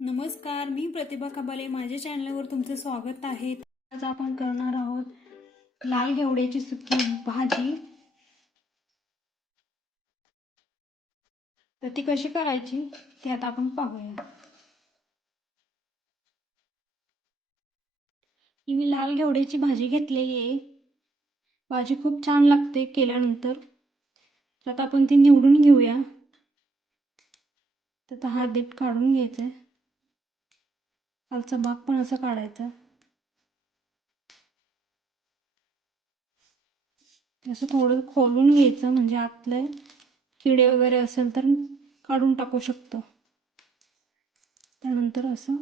नमस्कार मी प्रतिभा कबाले माझ्या चॅनलवर तुमचं स्वागत आहे. आज आपण करणार आहोत लाल घेवड्याची सुकी भाजी. तर ती कशी करायची ते आता आपण पाहूया. मी लाल घेवड्याची भाजी घेतलेली आहे. भाजी खूप छान लागते केल्यानंतर. तर आता आपण ती निवडून घेऊया. तर हा देठ काढून घ्यायचा आहे. खालचा भाग पण असा काढायचा. असं थोडं खोलून घ्यायचं म्हणजे आतले किडे वगैरे असेल तर काढून टाकू शकतो. त्यानंतर असं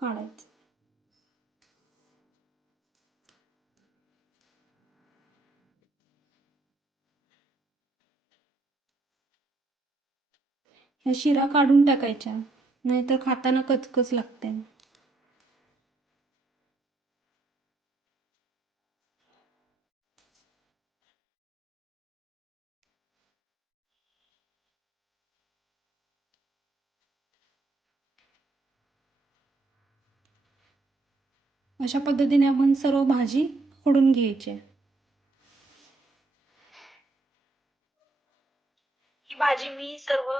काढायचं. ह्या शिरा काढून टाकायच्या. नाहीतर खाताना कचकच लागते. अशा पद्धतीने आपण सर्व भाजी फोडून घ्यायची. ही भाजी मी सर्व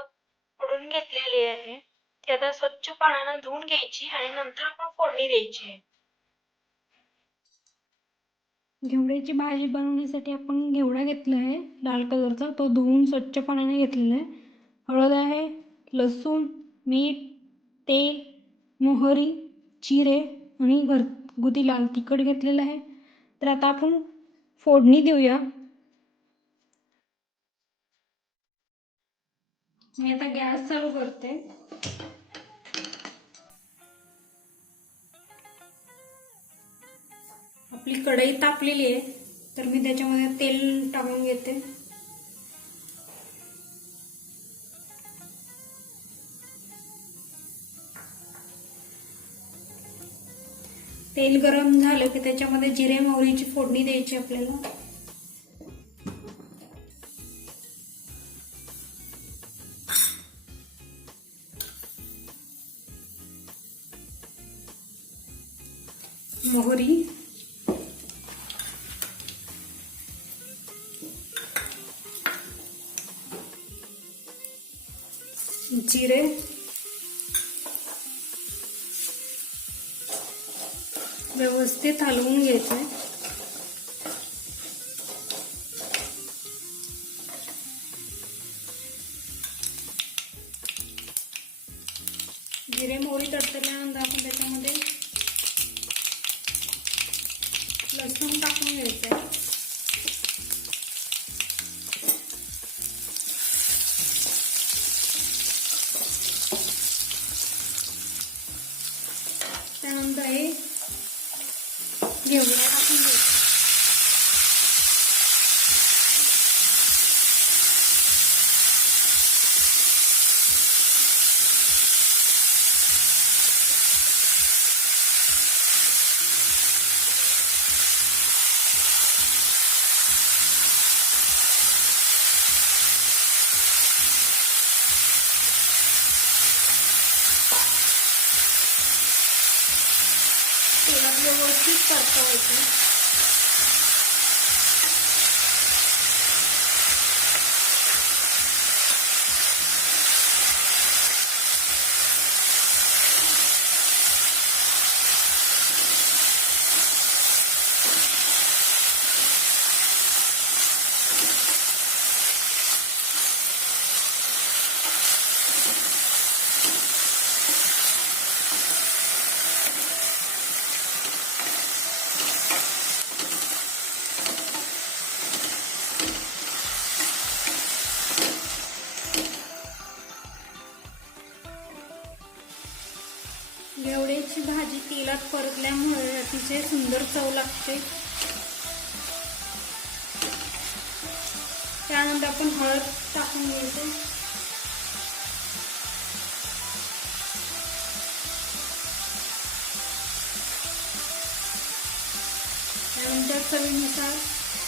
फोडून घेतलेली आहे. ती आता स्वच्छ पाण्यानं धुवून घ्यायची आणि नंतर आपण फोडणी द्यायची. आहे घेवड्याची भाजी बनवण्यासाठी आपण घेवडा घेतला आहे लाल कलरचा. तो धुवून स्वच्छ पाण्याने घेतलेला आहे. हळद आहे लसूण मीठ तेल मोहरी जिरे आणि घरगुती लाल तिखट घेतलेलं आहे. तर आता आपण फोडणी देऊया. मी आता गॅस चालू करते. आपली कढई तापलेली आहे तर मी त्याच्यामध्ये तेल टाकून घेते. तेल गरम झालं की त्याच्यामध्ये जिरे मोहरीची फोडणी द्यायची आपल्याला. मोहरी. जिरे व्यवस्थित हलवून घ्यायचंय घेवडा तेलात व्यवस्थित परतवायचं घेवड्याची भाजी तेलात परतल्यामुळे अतिशय सुंदर चव लागते. त्यानंतर आपण हळद टाकून घ्यायचं त्यानंतर चवीनुसार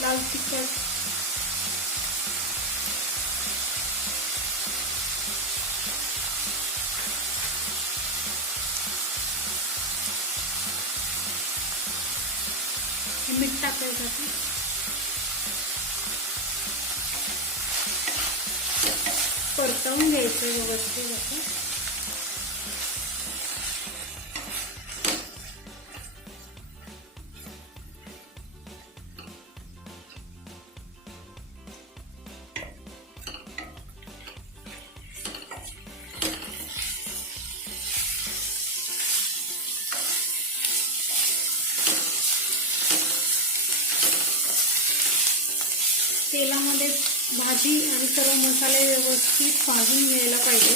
लाल तिखट मीठ टाकायचं आता परतवून घ्यायचं व्यवस्थित असं. भाजी आणि सर्व मसाले व्यवस्थित भाजून घ्यायला पाहिजे.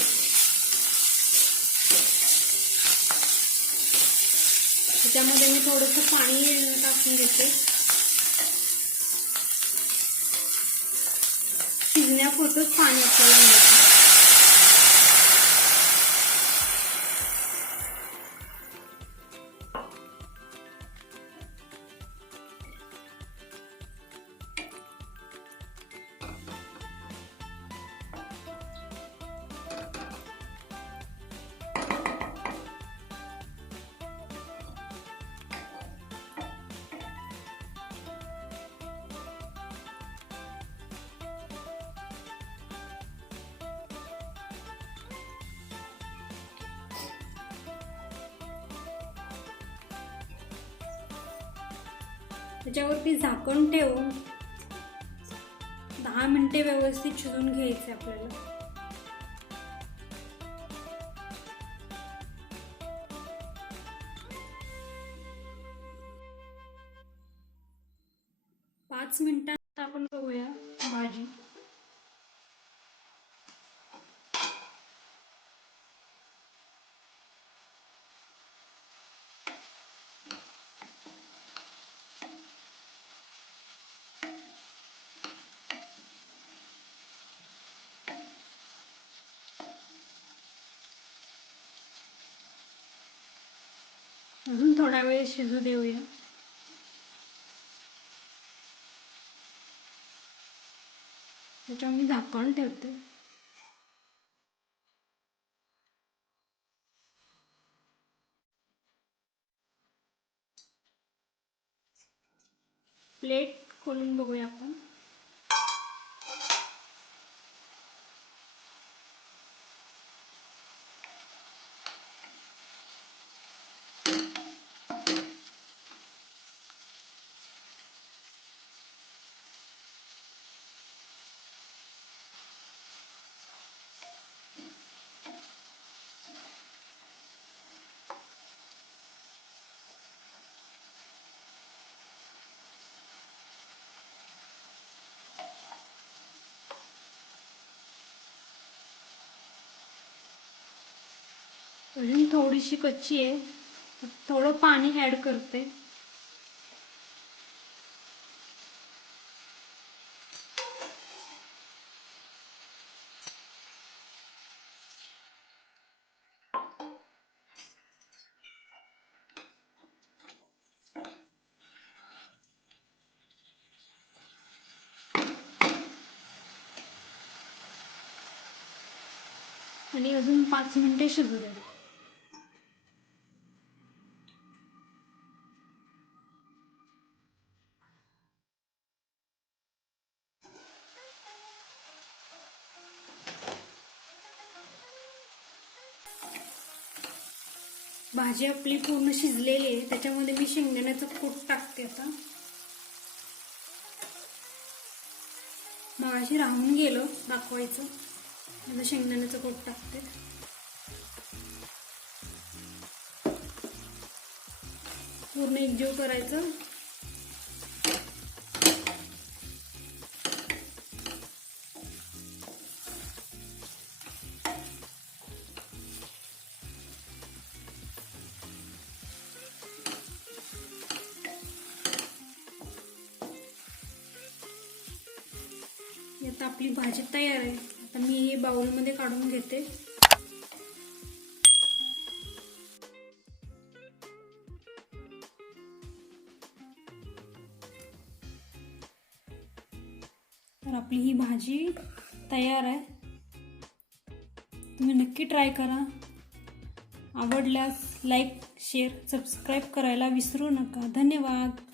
त्याच्यामध्ये मी थोडंसं पाणी टाकून घेते. शिजण्यापुरतंच पाणी आपल्याला मिळतं. त्याच्यावरती झाकण ठेवून दहा मिनिटे व्यवस्थित शिजून घ्यायचे आपल्याला. पाच मिनिटां आपण बघूया भाजी अजून थोडा वेळ शिजू देऊया. त्याच्यावर मी झाकण ठेवते. प्लेट खोलून बघूया आपण. अजून थोडीशी कच्ची आहे. थोडं पाणी ॲड करते. आणि अजून पाच मिनिटे शिजू द्या. भाजी आपली पूर्ण शिजलेली आहे. त्याच्यामध्ये मी शेंगदाण्याचं कूट टाकते आता. मगाशी राहून गेलं दाखवायचं. आता शेंगदाण्याचं कूट टाकते. पूर्ण एकजीव करायचं. आपली भाजी तयार आहे. आता मी हे बाउलमध्ये काढून घेते. तर आपली ही भाजी तयार आहे. तुम्ही नक्की ट्राय करा. आवडल्यास लाईक शेअर सबस्क्राईब करायला विसरू नका. धन्यवाद.